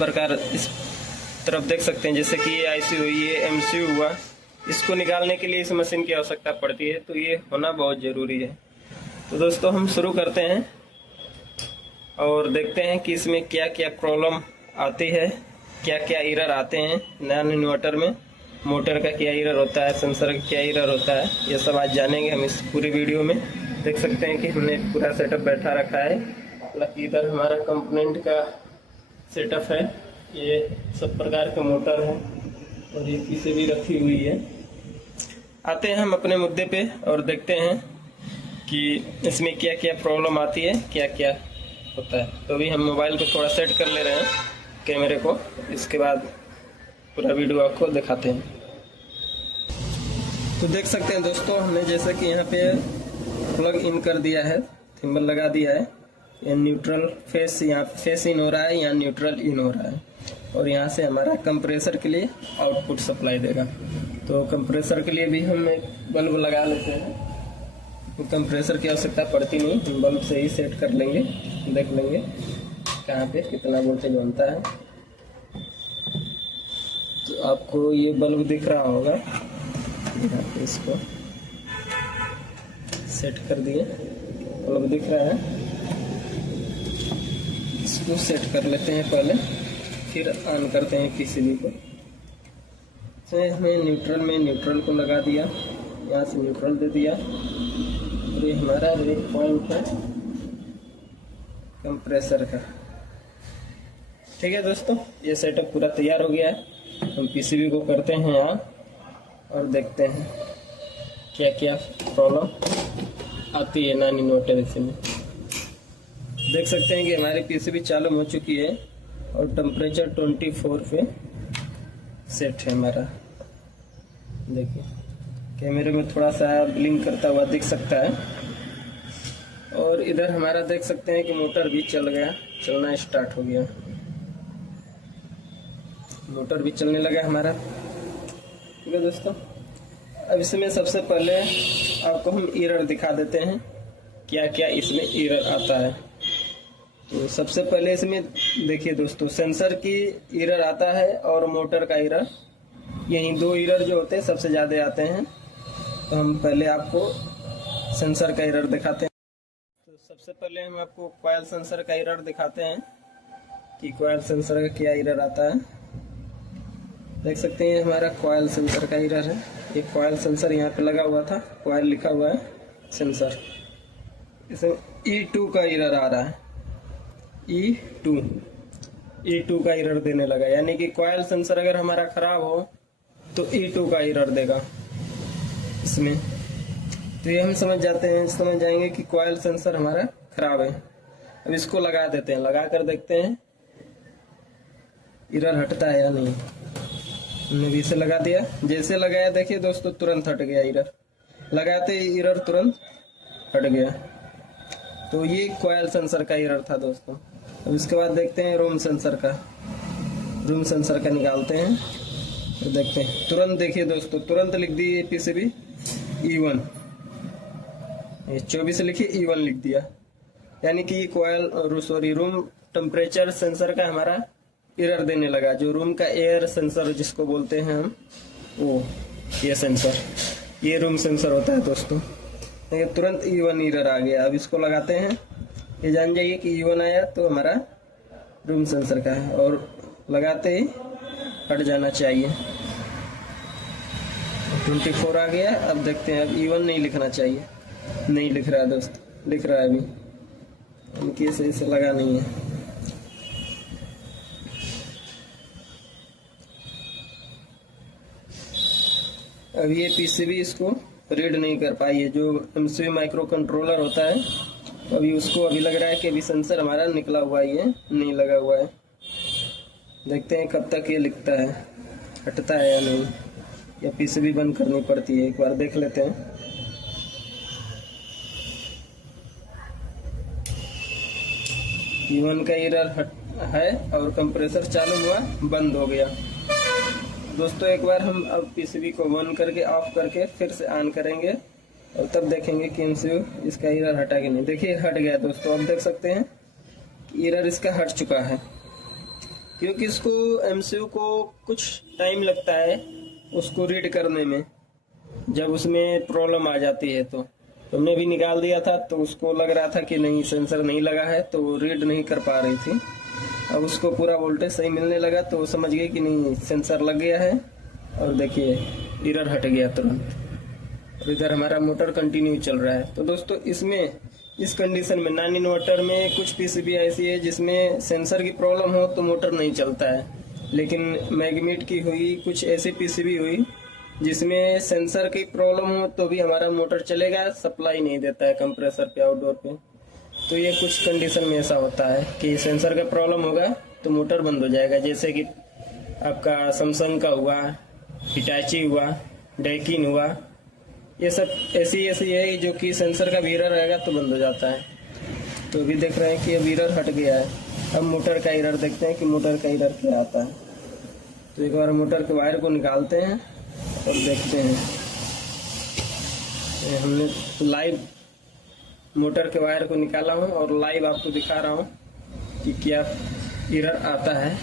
प्रकार इस तरफ देख सकते हैं, जैसे कि ये आईसी हुई, ये एमसीयू हुआ, इसको निकालने के लिए इस मशीन की आवश्यकता पड़ती है, तो ये होना बहुत ज़रूरी है। तो दोस्तों हम शुरू करते हैं और देखते हैं कि इसमें क्या क्या प्रॉब्लम आती है, क्या क्या एरर आते हैं नॉन इन्वर्टर में, मोटर का क्या एरर होता है, सेंसर का क्या एरर होता है, ये सब आज जानेंगे हम इस पूरी वीडियो में। देख सकते हैं कि हमने पूरा सेटअप बैठा रखा है, हालांकि इधर हमारा कंपोनेंट का सेटअप है, ये सब प्रकार के मोटर है और ये पीसीबी रखी हुई है। आते हैं हम अपने मुद्दे पे और देखते हैं कि इसमें क्या क्या प्रॉब्लम आती है, क्या क्या होता है। तो अभी हम मोबाइल को थोड़ा सेट कर ले रहे हैं कैमरे को, इसके बाद पूरा वीडियो आपको दिखाते हैं। तो देख सकते हैं दोस्तों, हमने जैसा कि यहाँ पे प्लग इन कर दिया है, थिम्बल लगा दिया है, ये न्यूट्रल फेस, यहाँ फेस इन हो रहा है, यहाँ न्यूट्रल इन हो रहा है, और यहाँ से हमारा कंप्रेसर के लिए आउटपुट सप्लाई देगा। तो कंप्रेसर के लिए भी हम एक बल्ब लगा लेते हैं, कंप्रेसर की आवश्यकता पड़ती नहीं, हम बल्ब से ही सेट कर लेंगे, देख लेंगे कहाँ पे कितना वोल्टेज बनता है। तो आपको ये बल्ब दिख रहा होगा, यहाँ पे इसको सेट कर दिए, बल्ब दिख रहा है, इसको सेट कर लेते हैं पहले, फिर ऑन करते हैं पीसीबी को। तो हमें न्यूट्रल को लगा दिया, यहाँ से न्यूट्रल दे दिया, और ये हमारा रेड पॉइंट है कंप्रेसर का। ठीक है दोस्तों, ये सेटअप पूरा तैयार हो गया है। हम पीसीबी को करते हैं ऑन और देखते हैं क्या क्या प्रॉब्लम आती है नॉन इन्वर्टर इसमें। देख सकते हैं कि हमारी पीसीबी चालू हो चुकी है और टेम्परेचर 24 पे सेट है हमारा। देखिए कैमरे में थोड़ा सा ब्लिंक करता हुआ दिख सकता है, और इधर हमारा देख सकते हैं कि मोटर भी चल गया, चलना स्टार्ट हो गया, मोटर भी चलने लगा हमारा। ठीक है दोस्तों, अब इसमें सबसे पहले आपको हम एरर दिखा देते हैं, क्या क्या इसमें एरर आता है। तो सबसे पहले इसमें देखिए दोस्तों, सेंसर की एरर आता है और मोटर का एरर, यही दो एरर जो होते हैं सबसे ज़्यादा आते हैं। तो हम पहले आपको सेंसर का एरर दिखाते हैं। तो सबसे पहले हम आपको कॉइल सेंसर का एरर दिखाते हैं कि कॉइल सेंसर का क्या एरर आता है। देख सकते हैं हमारा कॉइल सेंसर का एरर है, ये कॉइल सेंसर यहाँ पे लगा हुआ था, कॉइल लिखा हुआ है सेंसर, इसमें E2 का एरर आ रहा है, E2 का एरर देने लगा, यानी कि कॉइल सेंसर अगर हमारा खराब हो तो E2 का एरर देगा इसमें। तो ये हम समझ जाएंगे कि कॉइल सेंसर हमारा खराब है। अब इसको लगा देते हैं, लगा कर देखते हैं एरर हटता है या नहीं। हमने भी इसे लगा दिया, जैसे लगाया देखिए दोस्तों तुरंत हट गया एरर, लगाते ही एरर तुरंत हट गया। तो ये कॉइल सेंसर का एरर था दोस्तों। अब इसके बाद देखते हैं रूम सेंसर का निकालते हैं और देखते हैं। तुरंत देखिए दोस्तों, तुरंत लिख दी पीसीबी E1, 24 लिखिए E1 लिख दिया, यानी कि ये रूम टेम्परेचर सेंसर का हमारा एरर देने लगा। जो रूम का एयर सेंसर जिसको बोलते हैं हम, वो ये सेंसर, ये रूम सेंसर होता है दोस्तों। देखिए तुरंत E1 एरर आ गया। अब इसको लगाते हैं, ये जान जाइए कि E1 आया तो हमारा रूम सेंसर का है, और लगाते ही हट जाना चाहिए। 24 आ गया। अब देखते हैं, अब E1 नहीं लिखना चाहिए, नहीं लिख रहा है दोस्तों, लिख रहा है अभी, उनकी सही से लगा नहीं है। अब ये पीसीबी इसको रीड नहीं कर पाई है, जो एमसीयू माइक्रो कंट्रोलर होता है, अभी उसको अभी लग रहा है कि अभी सेंसर हमारा निकला हुआ ही है, नहीं लगा हुआ है। देखते हैं कब तक ये लिखता है, हटता है या नहीं, या पीसीबी बंद करनी पड़ती है, एक बार देख लेते हैं। E1 का एरर है और कंप्रेसर चालू हुआ, बंद हो गया। दोस्तों एक बार हम अब पीसीबी को बंद करके ऑफ करके फिर से ऑन करेंगे और तब देखेंगे कि एमसीयू इसका एरर हटा कि नहीं। देखिए हट गया दोस्तों, अब देख सकते हैं एरर इसका हट चुका है। क्योंकि इसको एमसीयू को कुछ टाइम लगता है उसको रीड करने में, जब उसमें प्रॉब्लम आ जाती है। तो हमने भी निकाल दिया था, तो उसको लग रहा था कि नहीं सेंसर नहीं लगा है, तो वो रीड नहीं कर पा रही थी। अब उसको पूरा वोल्टेज सही मिलने लगा तो वो समझ गई कि नहीं सेंसर लग गया है, और देखिए एरर हट गया तुरंत, और इधर हमारा मोटर कंटिन्यू चल रहा है। तो दोस्तों इसमें इस कंडीशन में नॉन इन्वर्टर में कुछ पीसीबी ऐसी है जिसमें सेंसर की प्रॉब्लम हो तो मोटर नहीं चलता है, लेकिन मैग्नेट की हुई कुछ ऐसी पीसीबी हुई जिसमें सेंसर की प्रॉब्लम हो तो भी हमारा मोटर चलेगा, सप्लाई नहीं देता है कंप्रेसर पे, आउटडोर पे। तो ये कुछ कंडीशन में ऐसा होता है कि सेंसर का प्रॉब्लम होगा तो मोटर बंद हो जाएगा, जैसे कि आपका सैमसंग का हुआ, हिटाची हुआ, डैकिन हुआ, ये सब ऐसी है जो कि सेंसर का भी एरर रहेगा तो बंद हो जाता है। तो अभी देख रहे हैं कि अब एरर हट गया है। अब मोटर का एरर देखते हैं कि मोटर का एरर क्या आता है। तो एक बार मोटर के वायर को निकालते हैं और देखते हैं। हमने लाइव मोटर के वायर को निकाला हूँ और लाइव आपको दिखा रहा हूँ कि क्या एरर आता है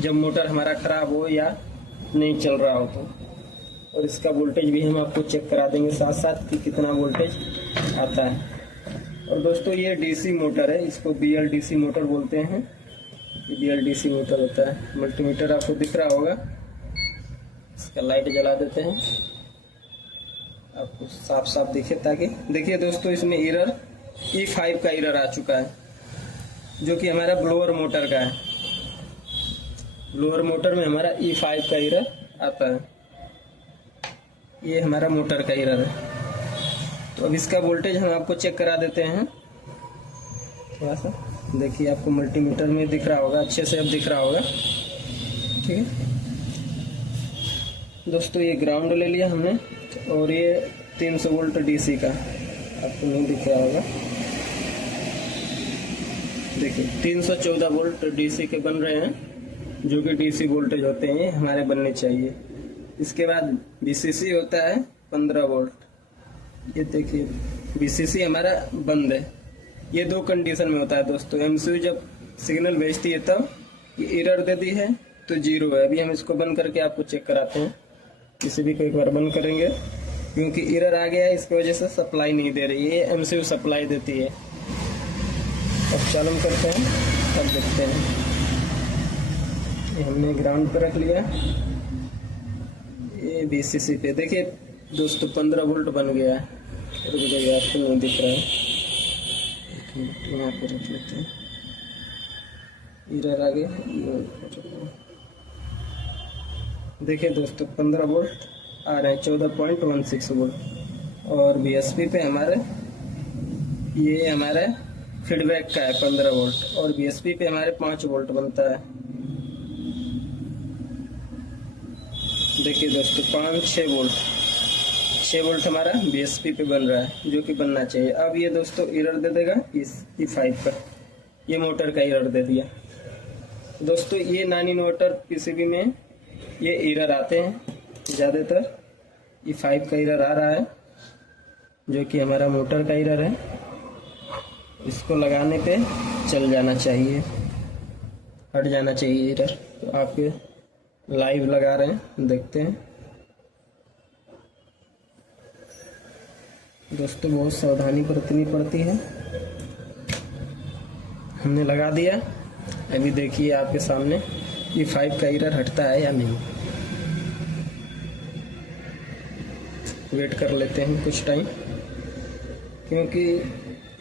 जब मोटर हमारा खराब हो या नहीं चल रहा हो तो। और इसका वोल्टेज भी हम आपको चेक करा देंगे साथ साथ कि कितना वोल्टेज आता है। और दोस्तों ये डीसी मोटर है, इसको BLDC मोटर बोलते हैं। ये BLDC मोटर होता है। मल्टीमीटर आपको दिख रहा होगा, इसका लाइट जला देते हैं आपको साफ साफ दिखे, ताकि देखिए दोस्तों इसमें एरर E5 का एरर आ चुका है, जो कि हमारा ब्लोअर मोटर का है। ब्लोअर मोटर में हमारा E5 का एरर आता है, ये हमारा मोटर का एरर है। तो अब इसका वोल्टेज हम आपको चेक करा देते हैं थोड़ा सा। देखिए आपको मल्टीमीटर में दिख रहा होगा, अच्छे से अब दिख रहा होगा, ठीक है दोस्तों। ये ग्राउंड ले लिया हमने, और ये 300 वोल्ट डीसी का, आपको नहीं दिख रहा होगा, देखिए 314 वोल्ट डीसी के बन रहे हैं, जो कि डीसी वोल्टेज होते हैं हमारे बनने चाहिए। इसके बाद बीसीसी होता है 15 वोल्ट। ये देखिए बीसीसी हमारा बंद है। ये दो कंडीशन में होता है दोस्तों। एमसीयू जब सिग्नल भेजती है तब ये एरर दे दी है तो 0 है। अभी हम इसको बंद करके आपको चेक कराते हैं। इसे भी एक बार बंद करेंगे, क्योंकि एरर आ गया है, इसकी वजह से सप्लाई नहीं दे रही है। ये एमसीयू सप्लाई देती है। अब चालू करते हैं, अब देखते हैं। ये हमने ग्राउंड पर रख लिया, ये बीसीसी पे देखिए दोस्तों 15 वोल्ट बन गया है। आपको नहीं दिख रहा है, यहाँ पे रख लेते हैं। एरर आ गया, देखिए दोस्तों 15 वोल्ट आ रहे हैं, 14.16 वोल्ट। और बीएसपी पे हमारे ये हमारे फीडबैक का है 15 वोल्ट, और बीएसपी पे हमारे 5 वोल्ट बनता है। देखिए दोस्तों 5-6 वोल्ट, 6 वोल्ट हमारा बीएसपी पे बन रहा है, जो कि बनना चाहिए। अब ये दोस्तों एरर दे देगा इस E5 पर, ये मोटर का एरर दे दिया दोस्तों। ये नॉन इन्वर्टर पीसीबी में ये एरर आते हैं ज़्यादातर। E5 का एरर आ रहा है, जो कि हमारा मोटर का एरर है। इसको लगाने पे चल जाना चाहिए, हट जाना चाहिए एरर। तो आपके लाइव लगा रहे हैं, देखते हैं दोस्तों। बहुत सावधानी बरतनी पड़ती है। हमने लगा दिया, अभी देखिए आपके सामने E5 का एरर हटता है या नहीं। वेट कर लेते हैं कुछ टाइम, क्योंकि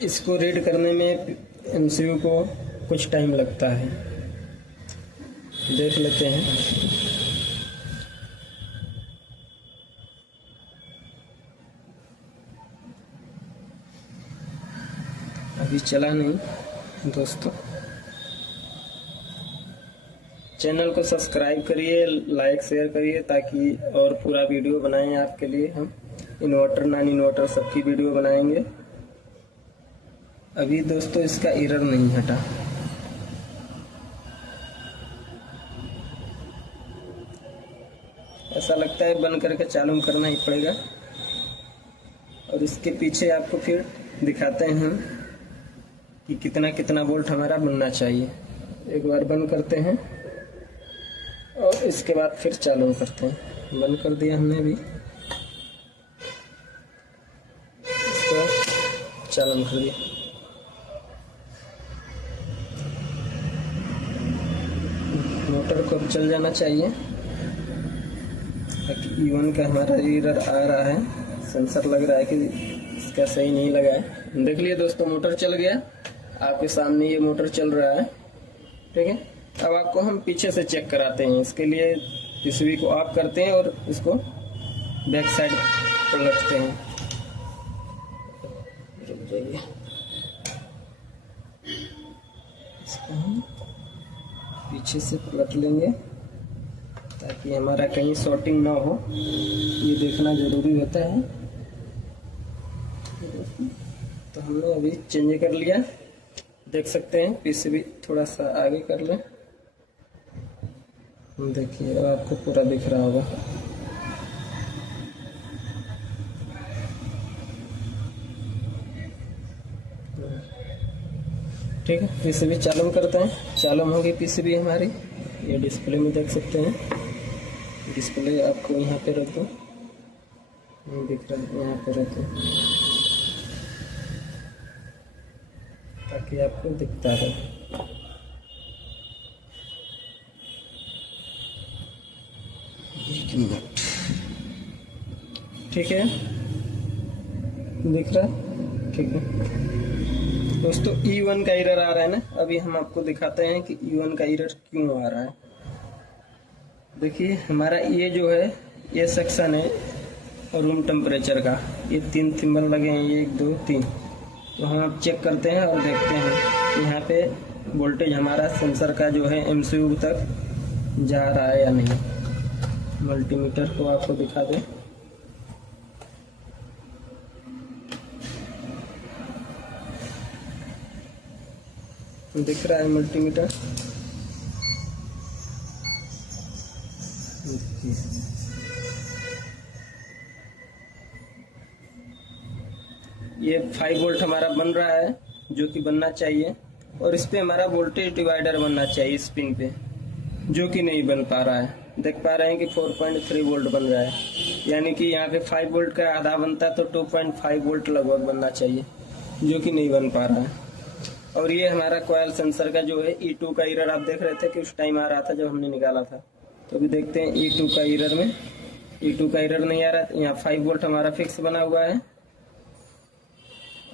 इसको रीड करने में एमसीयू को कुछ टाइम लगता है। देख लेते हैं। अभी चला नहीं दोस्तों। चैनल को सब्सक्राइब करिए, लाइक शेयर करिए, ताकि और पूरा वीडियो बनाएं आपके लिए। हम इन्वर्टर नॉन इन्वर्टर सबकी वीडियो बनाएंगे। अभी दोस्तों इसका एरर नहीं हटा। ऐसा लगता है बंद करके चालू करना ही पड़ेगा। और इसके पीछे आपको फिर दिखाते हैं हम कि कितना कितना वोल्ट हमारा बनना चाहिए। एक बार बंद करते हैं और इसके बाद फिर चालू करते हैं। बंद कर दिया हमने भी, इसको चालू कर दिया। मोटर को अब चल जाना चाहिए। E1 का हमारा एरर आ रहा है, सेंसर लग रहा है कि इसका सही नहीं लगा है। देख लिए दोस्तों, मोटर चल गया, आपके सामने ये मोटर चल रहा है। ठीक है, अब आपको हम पीछे से चेक कराते हैं। इसके लिए पीसीबी को ऑफ करते हैं और इसको बैक साइड पलटते हैं। रुक जाइए, इसको हम पीछे से पलट लेंगे ताकि हमारा कहीं शॉर्टिंग ना हो, ये देखना जरूरी होता है। तो हमने अभी चेंज कर लिया, देख सकते हैं। पीसीबी थोड़ा सा आगे कर लें, देखिए अब आपको पूरा दिख रहा होगा। ठीक है, पीसीबी चालू करते हैं। चालू होगी पीसीबी हमारी, ये डिस्प्ले में देख सकते हैं। डिस्प्ले आपको यहाँ पे रख दो, नहीं दिख रहा है, यहाँ पे रख दो ताकि आपको दिखता रहे। ठीक है, दिख रहा है? ठीक है दोस्तों, E1 का एरर आ रहा है ना। अभी हम आपको दिखाते हैं कि E1 का एरर क्यों आ रहा है। देखिए हमारा ये जो है, ये सेक्शन है रूम टेम्परेचर का। ये 3 सिंबल लगे हैं, 1 2 3। तो हम अब चेक करते हैं और देखते हैं यहाँ पे वोल्टेज हमारा सेंसर का जो है MCU तक जा रहा है या नहीं। मल्टीमीटर को आपको दिखा दें, दिख रहा है मल्टीमीटर। ये 5 वोल्ट हमारा बन रहा है, जो कि बनना चाहिए। और इस पे हमारा वोल्टेज डिवाइडर बनना चाहिए इस पिन पे, जो कि नहीं बन पा रहा है। देख पा रहे हैं कि 4.3 वोल्ट बन रहा है, यानी कि यहाँ पे 5 वोल्ट का आधा बनता तो 2.5 वोल्ट लगभग बनना चाहिए, जो कि नहीं बन पा रहा है। और ये हमारा कॉइल सेंसर का जो है E2 का एरर आप देख रहे थे कि उस टाइम आ रहा था जब हमने निकाला था। तो अभी देखते हैं E2 का एरर में, E2 का एरर नहीं आ रहा है। यहाँ 5 वोल्ट हमारा फिक्स बना हुआ है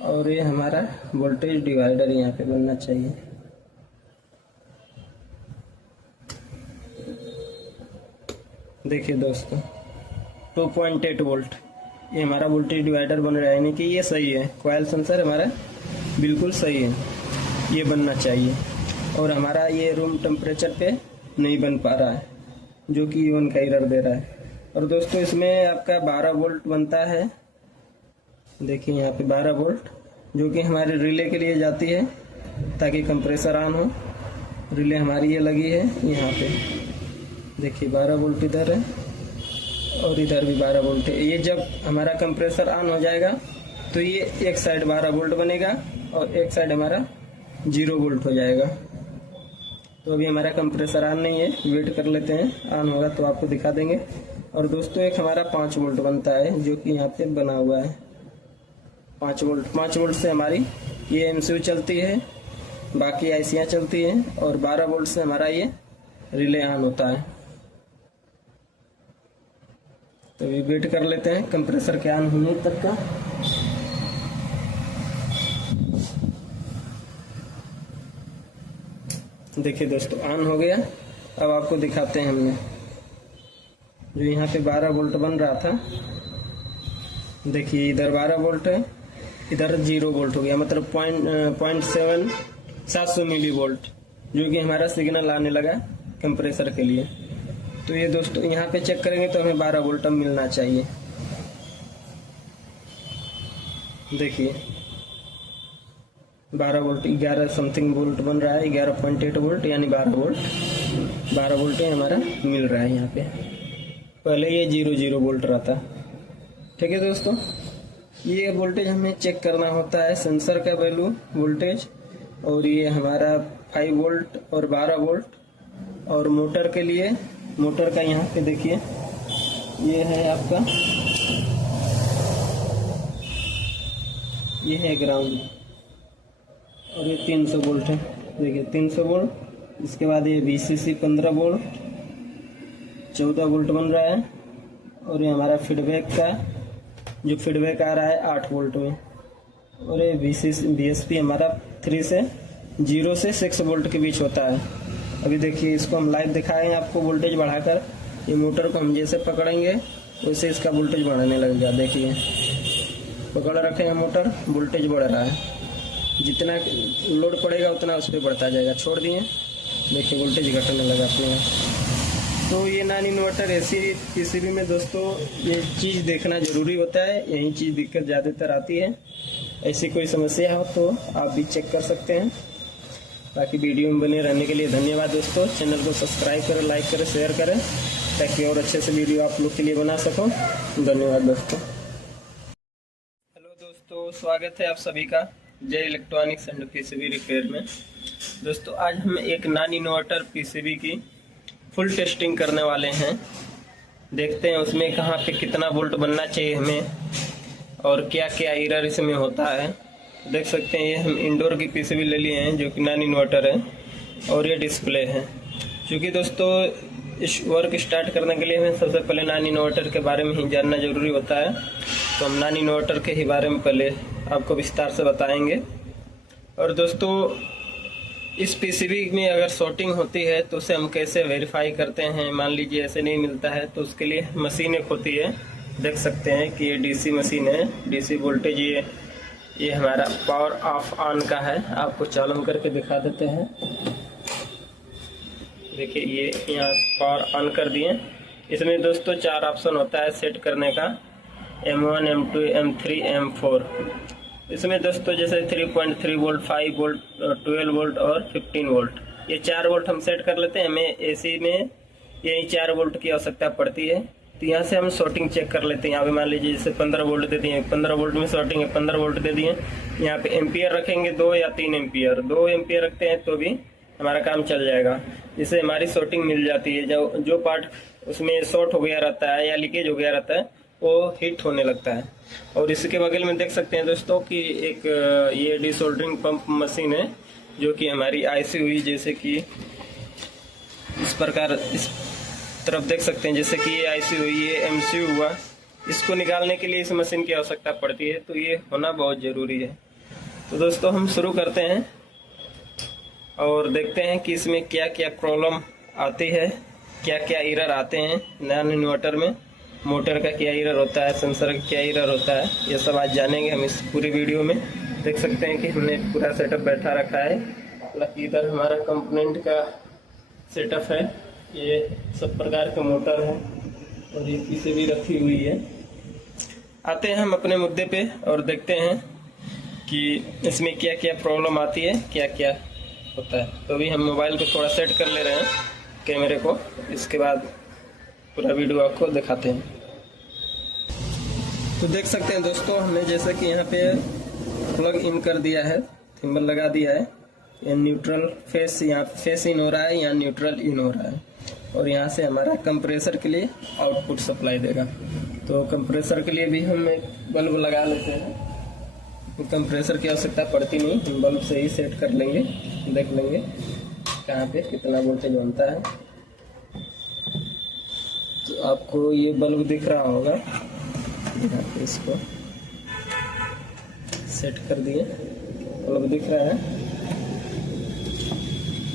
और ये हमारा वोल्टेज डिवाइडर यहाँ पे बनना चाहिए। देखिए दोस्तों, 2.8 वोल्ट ये हमारा वोल्टेज डिवाइडर बन रहा है, यानी कि ये सही है। कॉइल सेंसर हमारा बिल्कुल सही है, ये बनना चाहिए। और हमारा ये रूम टेम्परेचर पे नहीं बन पा रहा है, जो कि E1 का एरर दे रहा है। और दोस्तों इसमें आपका 12 वोल्ट बनता है। देखिए यहाँ पे 12 वोल्ट, जो कि हमारे रिले के लिए जाती है ताकि कंप्रेसर ऑन हो। रिले हमारी ये लगी है यहाँ पे, देखिए 12 वोल्ट इधर है और इधर भी 12 वोल्ट है। ये जब हमारा कंप्रेसर ऑन हो जाएगा तो ये एक साइड 12 वोल्ट बनेगा और एक साइड हमारा 0 वोल्ट हो जाएगा। तो अभी हमारा कंप्रेसर ऑन नहीं है, वेट कर लेते हैं, ऑन होगा तो आपको दिखा देंगे। और दोस्तों एक हमारा 5 वोल्ट बनता है, जो कि यहाँ पे बना हुआ है 5 वोल्ट से हमारी ये MCU चलती है, बाकी आईसियाँ चलती हैं। और 12 वोल्ट से हमारा ये रिले ऑन होता है। तो अभी वेट कर लेते हैं कंप्रेसर के ऑन होने तक का। देखिए दोस्तों ऑन हो गया। अब आपको दिखाते हैं हमने जो यहाँ पे 12 वोल्ट बन रहा था। देखिए इधर 12 वोल्ट है, इधर 0 वोल्ट हो गया, मतलब 700 मिली वोल्ट, जो कि हमारा सिग्नल आने लगा कंप्रेसर के लिए। तो ये दोस्तों यहाँ पे चेक करेंगे तो हमें 12 वोल्ट अब मिलना चाहिए। देखिए 12 वोल्ट, 11 समथिंग वोल्ट बन रहा है, 11.8 वोल्ट यानी 12 वोल्ट ही हमारा मिल रहा है यहाँ पे। पहले ये 0 वोल्ट रहता। ठीक है दोस्तों, ये वोल्टेज हमें चेक करना होता है, सेंसर का वैल्यू वोल्टेज। और ये हमारा 5 वोल्ट और 12 वोल्ट। और मोटर के लिए, मोटर का यहाँ पे देखिए ये है आपका, ये है ग्राउंड और ये 300 वोल्ट है। देखिए 300 वोल्ट। इसके बाद ये VCC 15 वोल्ट 14 वोल्ट बन रहा है। और ये हमारा फीडबैक का जो फीडबैक आ रहा है 8 वोल्ट में। और ये VSP हमारा 0 से 6 वोल्ट के बीच होता है। अभी देखिए इसको हम लाइव दिखाएंगे आपको वोल्टेज बढ़ाकर। ये मोटर को हम जैसे पकड़ेंगे वैसे इसका वोल्टेज बढ़ने लगेगा। देखिए पकड़ रखे हैं मोटर, वोल्टेज बढ़ रहा है। जितना लोड पड़ेगा उतना उस पर बढ़ता जाएगा। छोड़ दिए, देखिए वोल्टेज घटने लगा अपने यहाँ। तो ये नॉन इन्वर्टर ऐसी PCB में दोस्तों ये चीज़ देखना ज़रूरी होता है। यही चीज़ दिक्कत ज़्यादातर आती है। ऐसी कोई समस्या हो तो आप भी चेक कर सकते हैं। बाकी वीडियो में बने रहने के लिए धन्यवाद दोस्तों। चैनल को सब्सक्राइब करें, लाइक करें, शेयर करें ताकि और अच्छे से वीडियो आप लोग के लिए बना सकूं। धन्यवाद दोस्तों। हेलो दोस्तों, स्वागत है आप सभी का जय इलेक्ट्रॉनिक्स एंड PCB रिपेयर में। दोस्तों आज हम एक नॉन इन्वर्टर PCB की फुल टेस्टिंग करने वाले हैं। देखते हैं उसमें कहाँ पे कितना वोल्ट बनना चाहिए हमें और क्या क्या एरर इसमें होता है। देख सकते हैं ये हम इंडोर की PCB ले लिए हैं जो कि नॉन इन्वर्टर है और ये डिस्प्ले है। क्योंकि दोस्तों इस वर्क स्टार्ट करने के लिए हमें सबसे पहले नॉन इन्वर्टर के बारे में ही जानना जरूरी होता है। तो हम नॉन इन्वर्टर के ही बारे में पहले आपको विस्तार से बताएंगे। और दोस्तों इस PCB में अगर शॉर्टिंग होती है तो उसे हम कैसे वेरीफाई करते हैं। मान लीजिए ऐसे नहीं मिलता है तो उसके लिए मशीन एक होती है। देख सकते हैं कि ये DC मशीन है। DC वोल्टेज ये हमारा पावर ऑफ ऑन का है। आपको चालू करके दिखा देते हैं। देखिए ये यहाँ पावर ऑन कर दिए। इसमें दोस्तों 4 ऑप्शन होता है सेट करने का, M1, M2, M3, M4। इसमें दोस्तों जैसे 3.3 वोल्ट, 5 वोल्ट, 12 वोल्ट और 15 वोल्ट, ये 4 वोल्ट हम सेट कर लेते हैं। हमें AC में यही 4 वोल्ट की आवश्यकता पड़ती है। तो यहाँ से हम शॉर्टिंग चेक कर लेते हैं। यहाँ पे मान लीजिए जैसे 15 वोल्ट दे दिए, 15 वोल्ट में शॉर्टिंग है, 15 वोल्ट दे दिए। यहाँ पे एम्पियर रखेंगे 2 या 3 एम्पियर। 2 एम्पियर रखते हैं तो भी हमारा काम चल जाएगा। इससे हमारी शॉर्टिंग मिल जाती है। जो पार्ट उसमें शॉर्ट हो गया रहता है या लीकेज हो गया रहता है वो हीट होने लगता है। और इसके बगल में देख सकते हैं दोस्तों कि एक ये डिसोल्डरिंग पंप मशीन है जो कि हमारी IC हुई, जैसे कि इस प्रकार इस तरफ देख सकते हैं जैसे कि ये IC हुई, ये MCU हुआ। इसको निकालने के लिए इस मशीन की आवश्यकता पड़ती है। तो ये होना बहुत ज़रूरी है। तो दोस्तों हम शुरू करते हैं और देखते हैं कि इसमें क्या क्या प्रॉब्लम आती है, क्या क्या एरर आते हैं नॉन इन्वर्टर में। मोटर का क्या एरर होता है, सेंसर का क्या एरर होता है, ये सब आज जानेंगे हम इस पूरी वीडियो में। देख सकते हैं कि हमने पूरा सेटअप बैठा रखा है। हालांकि इधर हमारा कंपोनेंट का सेटअप है। ये सब प्रकार के मोटर है और ये PCB रखी हुई है। आते हैं हम अपने मुद्दे पे और देखते हैं कि इसमें क्या क्या प्रॉब्लम आती है, क्या क्या होता है। तो अभी हम मोबाइल को थोड़ा सेट कर ले रहे हैं कैमरे को, इसके बाद पूरा वीडियो आपको दिखाते हैं। तो देख सकते हैं दोस्तों हमने जैसे कि यहाँ पे प्लग इन कर दिया है, थिम्बल लगा दिया है। ये न्यूट्रल फेस, यहाँ फेस इन हो रहा है, यहाँ न्यूट्रल इन हो रहा है। और यहाँ से हमारा कंप्रेसर के लिए आउटपुट सप्लाई देगा। तो कंप्रेसर के लिए भी हम एक बल्ब लगा लेते हैं। कंप्रेसर की आवश्यकता पड़ती नहीं, हम बल्ब से ही सेट कर लेंगे। देख लेंगे कहाँ पे कितना वोल्टेज बनता है। तो आपको ये बल्ब दिख रहा होगा, यहाँ पे इसको सेट कर दिए। बल्ब दिख रहा है,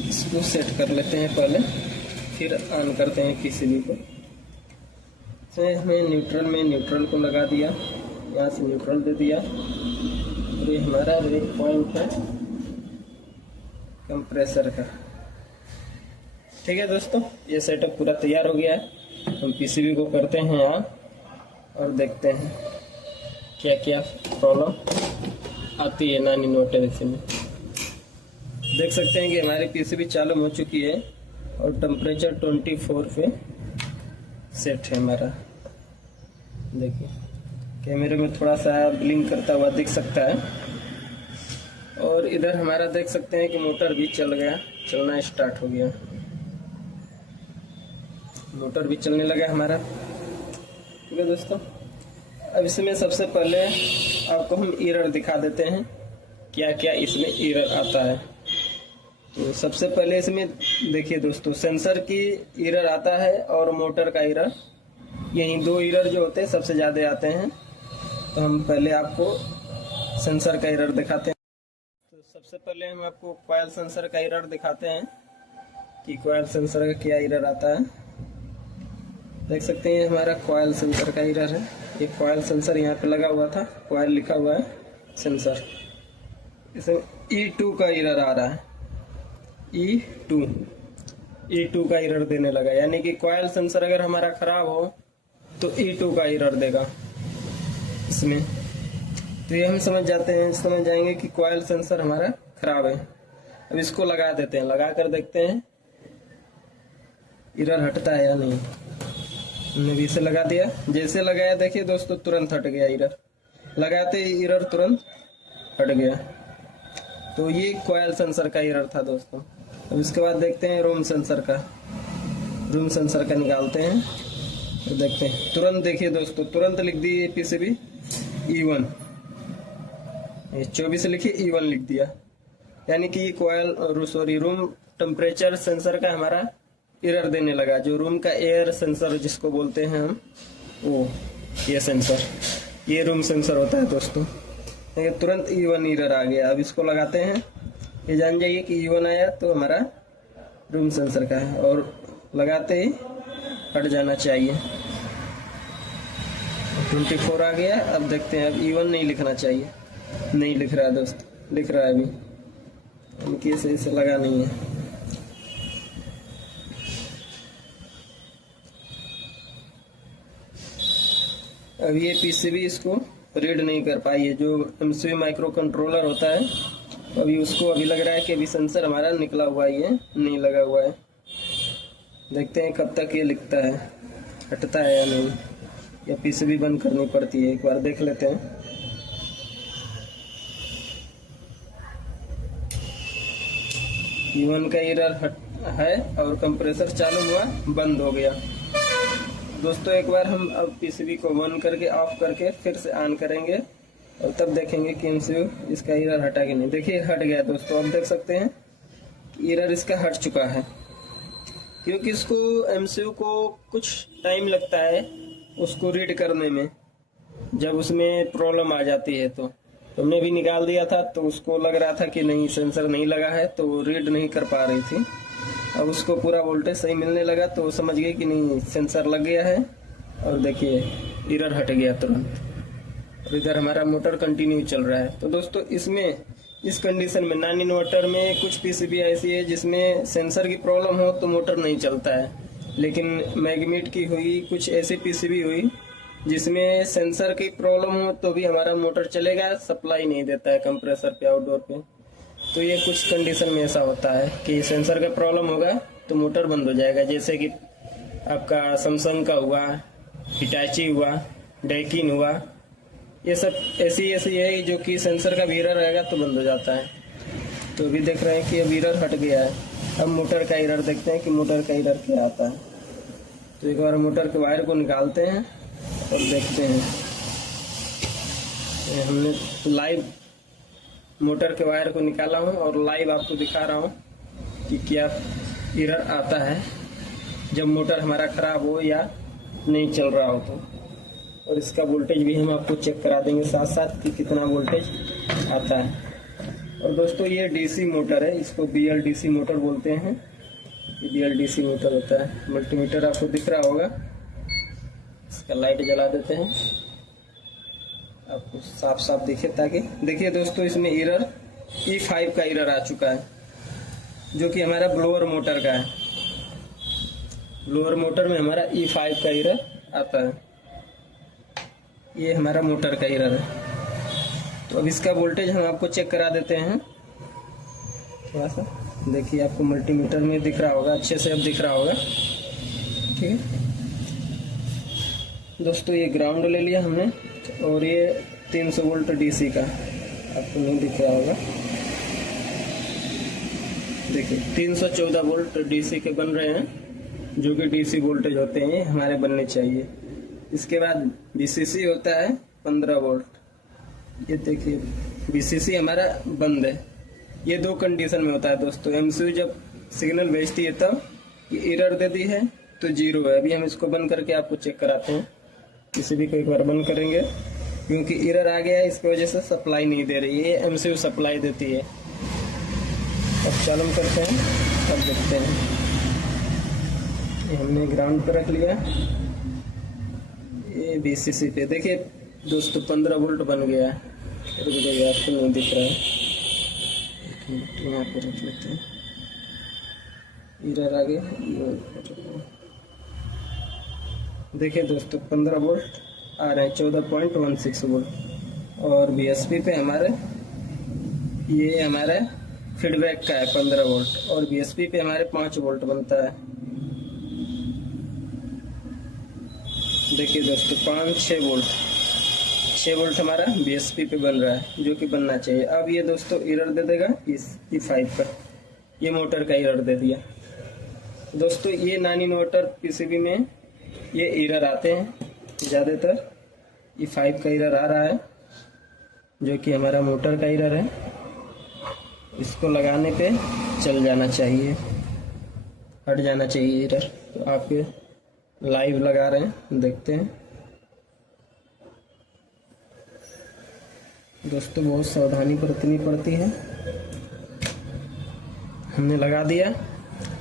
इसको सेट कर लेते हैं पहले, फिर ऑन करते हैं PCB को। तो हमें न्यूट्रल में न्यूट्रल को लगा दिया, यहाँ से न्यूट्रल दे दिया। और ये हमारा ब्रेक पॉइंट है कंप्रेसर का। ठीक है दोस्तों, ये सेटअप पूरा तैयार हो गया है। हम PCB को करते हैं ऑन और देखते हैं क्या क्या प्रॉब्लम आती है नॉन इन्वर्टर इसमें। देख सकते हैं कि हमारी PCB चालू हो चुकी है और टेम्परेचर 24 पे सेट है हमारा। देखिए कैमरे में थोड़ा सा ब्लिंक करता हुआ दिख सकता है। और इधर हमारा देख सकते हैं कि मोटर भी चल गया, चलना स्टार्ट हो गया, मोटर भी चलने लगा हमारा। ठीक है दोस्तों, अब इसमें सबसे पहले आपको हम एरर दिखा देते हैं, क्या क्या इसमें एरर आता है। तो सबसे पहले इसमें देखिए दोस्तों, सेंसर की एरर आता है और मोटर का एरर, यही दो एरर जो होते हैं सबसे ज़्यादा आते हैं। तो हम पहले आपको सेंसर का एरर दिखाते हैं। तो सबसे पहले हम आपको कॉइल सेंसर का एरर दिखाते हैं कि कॉइल सेंसर का क्या एरर आता है। देख सकते हैं हमारा कॉइल सेंसर का एरर है, ये कॉइल सेंसर यहाँ पे लगा हुआ था, कॉइल लिखा हुआ है सेंसर, इसमें E2 का एरर आ रहा है, E2 का एरर देने लगा, यानी कि कॉइल सेंसर अगर हमारा खराब हो तो E2 का एरर देगा इसमें। तो ये हम समझ जाएंगे कि कॉइल सेंसर हमारा खराब है। अब इसको लगा देते हैं, लगा कर देखते हैं एरर हटता है या नहीं। हमने भी इसे लगा दिया, जैसे लगाया देखिए दोस्तों तुरंत हट गया एरर, लगाते ही एरर तुरंत हट गया। तो ये कॉइल सेंसर का एरर था दोस्तों। अब इसके बाद देखते हैं रूम सेंसर का निकालते हैं तो देखते हैं, तुरंत देखिए दोस्तों तुरंत लिख दिए पीसीबी E1, 24 लिखिए E1 लिख दिया, यानी कि ये रूम टेम्परेचर सेंसर का हमारा एरर देने लगा। जो रूम का एयर सेंसर जिसको बोलते हैं हम, वो ये सेंसर, ये रूम सेंसर होता है दोस्तों। तुरंत E1 एरर आ गया। अब इसको लगाते हैं, ये जान जाइए कि E1 आया तो हमारा रूम सेंसर का है, और लगाते ही हट जाना चाहिए। 24 आ गया। अब देखते हैं, अब E1 नहीं लिखना चाहिए, नहीं लिख रहा है दोस्तों, लिख रहा है अभी, उनकी सही से लगा नहीं है। अब ये पीसीबी इसको रीड नहीं कर पाई है, जो MCU माइक्रो कंट्रोलर होता है, अभी उसको अभी लग रहा है कि अभी सेंसर हमारा निकला हुआ है, ये नहीं लगा हुआ है। देखते हैं कब तक ये लिखता है, हटता है या नहीं, या पीसीबी बंद करनी पड़ती है, एक बार देख लेते हैं। E1 का एरर है और कंप्रेसर चालू हुआ, बंद हो गया। दोस्तों एक बार हम अब पीसीबी को बंद करके ऑफ करके फिर से ऑन करेंगे और तब देखेंगे कि MCU इसका एरर हटा कि नहीं। देखिए हट गया दोस्तों, अब देख सकते हैं एरर इसका हट चुका है, क्योंकि इसको MCU को कुछ टाइम लगता है उसको रीड करने में, जब उसमें प्रॉब्लम आ जाती है। तो हमने भी निकाल दिया था, तो उसको लग रहा था कि नहीं सेंसर नहीं लगा है, तो वो रीड नहीं कर पा रही थी। अब उसको पूरा वोल्टेज सही मिलने लगा तो समझ गए कि नहीं सेंसर लग गया है, और देखिए एरर हट गया तुरंत, और इधर हमारा मोटर कंटिन्यू चल रहा है। तो दोस्तों इसमें इस कंडीशन में नॉन इन्वर्टर में कुछ पीसीबी ऐसी है जिसमें सेंसर की प्रॉब्लम हो तो मोटर नहीं चलता है, लेकिन मैग्नेट की हुई कुछ ऐसी पीसीबी हुई जिसमें सेंसर की प्रॉब्लम हो तो भी हमारा मोटर चलेगा, सप्लाई नहीं देता है कंप्रेसर पे, आउटडोर पे। तो ये कुछ कंडीशन में ऐसा होता है कि सेंसर का प्रॉब्लम होगा तो मोटर बंद हो जाएगा, जैसे कि आपका सैमसंग का हुआ, हिटाची हुआ, डैकिन हुआ, ये सब ऐसी है जो कि सेंसर का एरर रहेगा तो बंद हो जाता है। तो अभी देख रहे हैं कि अब एरर हट गया है। अब मोटर का एरर देखते हैं कि मोटर का एरर क्या आता है। तो एक बार मोटर के वायर को निकालते हैं और देखते हैं। हमने लाइव मोटर के वायर को निकाला हूँ और लाइव आपको दिखा रहा हूँ कि क्या एरर आता है जब मोटर हमारा खराब हो या नहीं चल रहा हो तो। और इसका वोल्टेज भी हम आपको चेक करा देंगे साथ साथ कि कितना वोल्टेज आता है। और दोस्तों ये डीसी मोटर है, इसको BLDC मोटर बोलते हैं। ये BLDC मोटर होता है। मल्टीमीटर आपको दिख रहा होगा, इसका लाइट जला देते हैं आपको साफ साफ दिखे, ताकि देखिए दोस्तों इसमें एरर E5 का एरर आ चुका है, जो कि हमारा ब्लोअर मोटर का है। ब्लोअर मोटर में हमारा E5 का एरर आता है, ये हमारा मोटर का एरर है। तो अब इसका वोल्टेज हम आपको चेक करा देते हैं थोड़ा सा। देखिए आपको मल्टीमीटर में दिख रहा होगा, अच्छे से अब दिख रहा होगा, ठीक है दोस्तों। ये ग्राउंड ले लिया हमने और ये 300 वोल्ट DC का, आपको नहीं दिख रहा होगा, देखिए 314 वोल्ट डीसी के बन रहे हैं, जो कि डीसी वोल्टेज होते हैं हमारे बनने चाहिए। इसके बाद बीसीसी होता है 15 वोल्ट। ये देखिए बीसीसी हमारा बंद है। ये दो कंडीशन में होता है दोस्तों। एमसीयू जब सिग्नल भेजती है तब ये एरर देती है तो 0 है। अभी हम इसको बंद करके आपको चेक कराते हैं। इसे भी एक बार बंद करेंगे, क्योंकि एरर आ गया है, इसकी वजह से सप्लाई नहीं दे रही है। ये एमसीयू सप्लाई देती है। अब चालू करते हैं, अब देखते हैं। ये हमने ग्राउंड पर रख लिया, ये बीसीसी पे। देखिए दोस्तों 15 वोल्ट बन गया है। रुक जाइए, आपको नहीं दिख रहा है, एक मिनट यहाँ पे रख लेते हैं। एरर आ गया। देखिए दोस्तों 15 वोल्ट आ रहे हैं, 14.16 वोल्ट। और बीएसपी पे हमारे ये हमारा फीडबैक का है 15 वोल्ट, और बीएसपी पे हमारे 5 वोल्ट बनता है। देखिए दोस्तों 5-6 वोल्ट, 6 वोल्ट हमारा बीएसपी पे बन रहा है, जो कि बनना चाहिए। अब ये दोस्तों एरर दे देगा इस E5 पर। ये मोटर का एरर दे दिया दोस्तों। ये नॉन इन्वर्टर पीसीबी में ये एरर आते हैं ज़्यादातर। E5 का एरर आ रहा है, जो कि हमारा मोटर का एरर है। इसको लगाने पे चल जाना चाहिए, हट जाना चाहिए एरर। तो आपके लाइव लगा रहे हैं, देखते हैं दोस्तों। बहुत सावधानी बरतनी पड़ती है। हमने लगा दिया।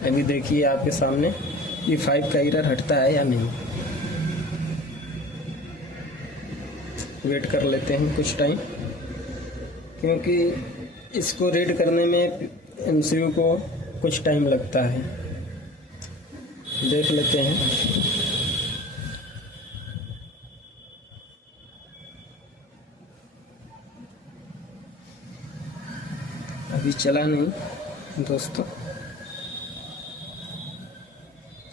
अभी देखिए आपके सामने E5 का एरर हटता है या नहीं। वेट कर लेते हैं कुछ टाइम, क्योंकि इसको रीड करने में एमसीयू को कुछ टाइम लगता है। देख लेते हैं। अभी चला नहीं दोस्तों।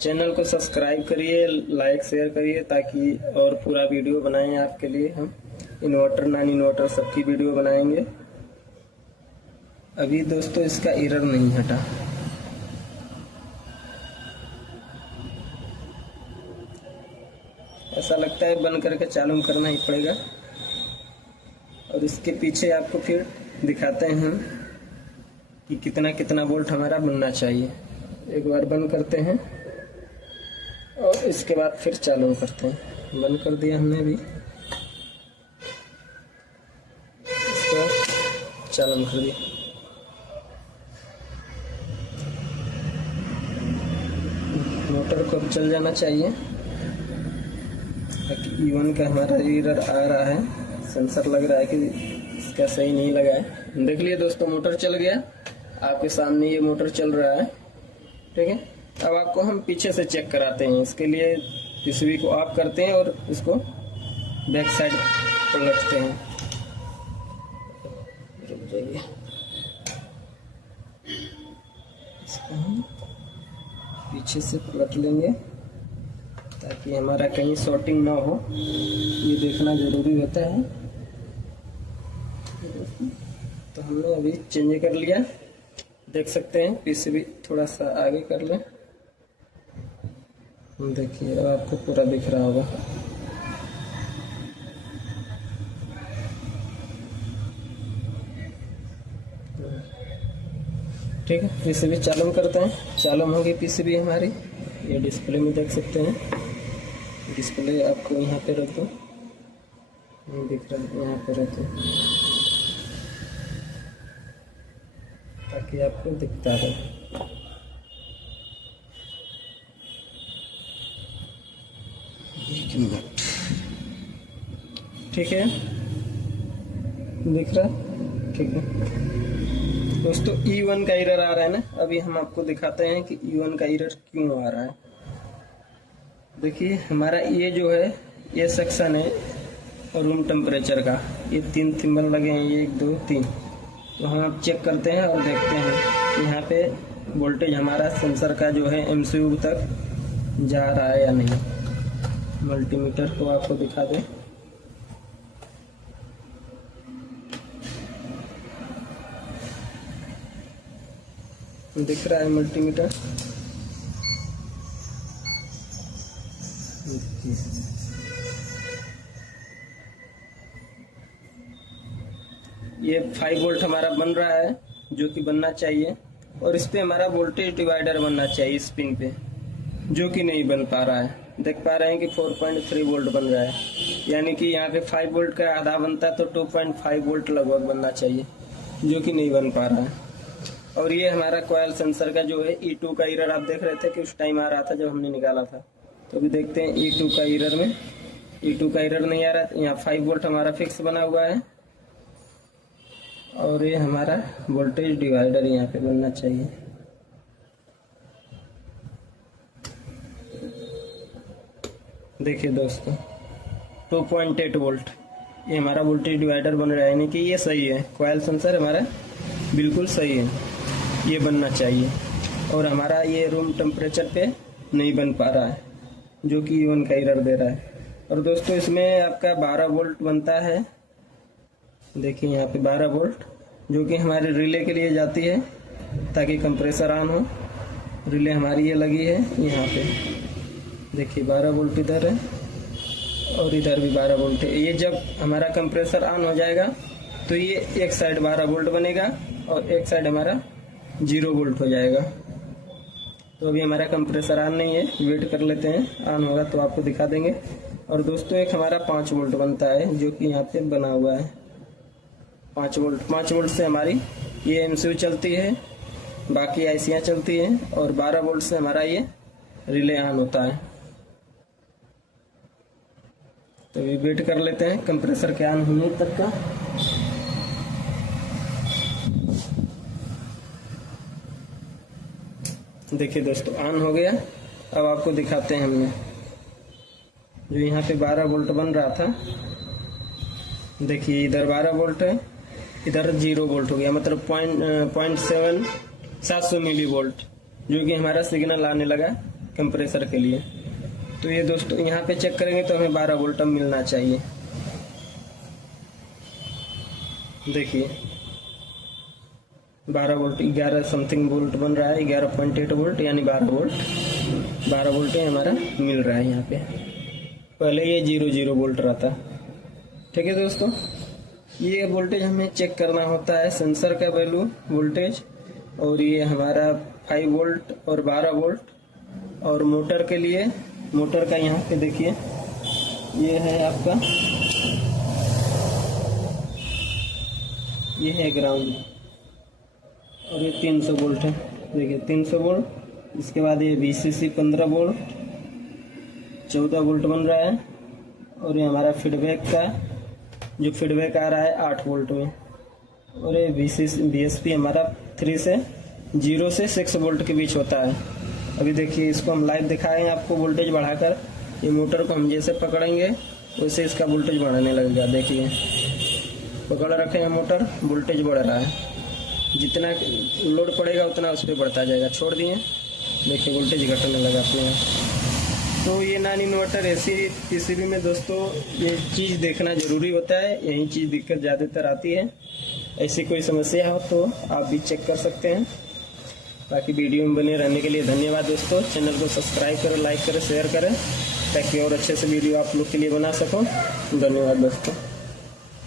चैनल को सब्सक्राइब करिए, लाइक शेयर करिए, ताकि और पूरा वीडियो बनाएं आपके लिए। हम इन्वर्टर नॉन इन्वर्टर सबकी वीडियो बनाएंगे। अभी दोस्तों इसका एरर नहीं हटा। ऐसा लगता है बंद करके चालू करना ही पड़ेगा। और इसके पीछे आपको फिर दिखाते हैं हम कि कितना कितना वोल्ट हमारा बनना चाहिए। एक बार बंद करते हैं और इसके बाद फिर चालू करते हैं। बंद कर दिया हमने भी, इसको चालू कर दिया। मोटर को अब चल जाना चाहिए, ताकि E1 का हमारा एरर आ रहा है। सेंसर लग रहा है कि इसका सही नहीं लगा है। देख लिए दोस्तों, मोटर चल गया। आपके सामने ये मोटर चल रहा है, ठीक है। अब आपको हम पीछे से चेक कराते हैं। इसके लिए पीसीबी को ऑफ करते हैं और इसको बैक साइड पलटते हैं। रुक जाइए, इसको हम पीछे से पलट लेंगे ताकि हमारा कहीं शॉर्टिंग ना हो। ये देखना जरूरी होता है। तो हमने अभी चेंज कर लिया, देख सकते हैं। पीसीबी थोड़ा सा आगे कर लें, देखिए अब आपको पूरा दिख रहा होगा। ठीक है, पीसीबी चालू करते हैं। चालू होगी पीसीबी हमारी। ये डिस्प्ले में देख सकते हैं। डिस्प्ले आपको यहाँ पे रख दो, नहीं दिख रहा है, यहाँ पे रख दो ताकि आपको दिखता है। ठीक है, दिख रहा है, ठीक है दोस्तों। E1 का एरर आ रहा है ना। अभी हम आपको दिखाते हैं कि E1 का एरर क्यों आ रहा है। देखिए हमारा ये जो है, ये सेक्शन है रूम टेम्परेचर का। ये 3 सिंबल लगे हैं, 1 2 3। तो हम अब चेक करते हैं और देखते हैं कि यहाँ पे वोल्टेज हमारा सेंसर का जो है एमसीयू तक जा रहा है या नहीं। मल्टीमीटर को आपको दिखा दें। दिख रहा है मल्टीमीटर। ये 5 वोल्ट हमारा बन रहा है, जो कि बनना चाहिए, और इस पे हमारा वोल्टेज डिवाइडर बनना चाहिए इस पिन पे, जो कि नहीं बन पा रहा है। देख पा रहे हैं कि 4.3 वोल्ट बन रहा है, यानी कि यहाँ पे 5 वोल्ट का आधा बनता तो 2.5 वोल्ट लगभग बनना चाहिए, जो कि नहीं बन पा रहा है। और ये हमारा कॉइल सेंसर का जो है E2 का एरर आप देख रहे थे कि उस टाइम आ रहा था जब हमने निकाला था। तो अभी देखते हैं E2 का एरर में, E2 का एरर नहीं आ रहा है। यहाँ 5 वोल्ट हमारा फिक्स बना हुआ है, और ये हमारा वोल्टेज डिवाइडर यहाँ पे बनना चाहिए। देखिए दोस्तों 2.8 वोल्ट ये हमारा वोल्टेज डिवाइडर बन रहा है, यानी कि ये सही है। कॉइल सेंसर हमारा बिल्कुल सही है, ये बनना चाहिए। और हमारा ये रूम टेम्परेचर पे नहीं बन पा रहा है, जो कि E1 का एरर दे रहा है। और दोस्तों इसमें आपका 12 वोल्ट बनता है। देखिए यहाँ पे 12 वोल्ट, जो कि हमारे रिले के लिए जाती है ताकि कंप्रेसर ऑन हो। रिले हमारी ये लगी है यहाँ पे, देखिए 12 वोल्ट इधर है और इधर भी 12 वोल्ट है। ये जब हमारा कंप्रेसर ऑन हो जाएगा तो ये एक साइड 12 वोल्ट बनेगा और एक साइड हमारा 0 वोल्ट हो जाएगा। तो अभी हमारा कंप्रेसर ऑन नहीं है, वेट कर लेते हैं, ऑन होगा तो आपको दिखा देंगे। और दोस्तों एक हमारा 5 वोल्ट बनता है, जो कि यहाँ पे बना हुआ है 5 वोल्ट। 5 वोल्ट से हमारी ये MCU चलती है, बाकी आईसियाँ चलती हैं, और 12 वोल्ट से हमारा ये रिले ऑन होता है। तो अभी वेट कर लेते हैं कंप्रेसर के ऑन होने तक का। देखिए दोस्तों ऑन हो गया। अब आपको दिखाते हैं हमने जो यहाँ पे 12 वोल्ट बन रहा था। देखिए इधर 12 वोल्ट है, इधर 0 वोल्ट हो गया, मतलब 700 मिली वोल्ट, जो कि हमारा सिग्नल आने लगा कंप्रेसर के लिए। तो ये दोस्तों यहाँ पे चेक करेंगे तो हमें 12 वोल्ट अब मिलना चाहिए। देखिए 12 वोल्ट 11 समथिंग वोल्ट बन रहा है, 11.8 वोल्ट यानी 12 वोल्ट ही हमारा मिल रहा है यहाँ पे। पहले ये 0 वोल्ट रहता। ठीक है दोस्तों, ये वोल्टेज हमें चेक करना होता है, सेंसर का वैल्यू वोल्टेज, और ये हमारा 5 वोल्ट और 12 वोल्ट। और मोटर के लिए, मोटर का यहाँ पे देखिए ये है आपका, ये है ग्राउंड, और ये 300 वोल्ट है। देखिए 300 वोल्ट, इसके बाद ये VCC 15 वोल्ट 14 वोल्ट बन रहा है। और ये हमारा फीडबैक का जो फीडबैक आ रहा है 8 वोल्ट में। और ये VSP हमारा 0 से 6 वोल्ट के बीच होता है। अभी देखिए इसको हम लाइव दिखाएंगे आपको वोल्टेज बढ़ाकर। ये मोटर को हम जैसे पकड़ेंगे वैसे इसका वोल्टेज बढ़ाने लगेगा। देखिए पकड़ रखे हैं मोटर, वोल्टेज बढ़ रहा है, जितना लोड पड़ेगा उतना उस पर बढ़ता जाएगा। छोड़ दिए, देखिए वोल्टेज घटने लगा अपने यहाँ। तो ये नॉन इन्वर्टर AC PCB में दोस्तों ये चीज़ देखना ज़रूरी होता है, यही चीज़ दिक्कत ज़्यादातर आती है। ऐसी कोई समस्या हो तो आप भी चेक कर सकते हैं। बाकी वीडियो में बने रहने के लिए धन्यवाद दोस्तों। चैनल को सब्सक्राइब करें, लाइक करें, शेयर करें, ताकि और अच्छे से वीडियो आप लोग के लिए बना सकूं। धन्यवाद दोस्तों।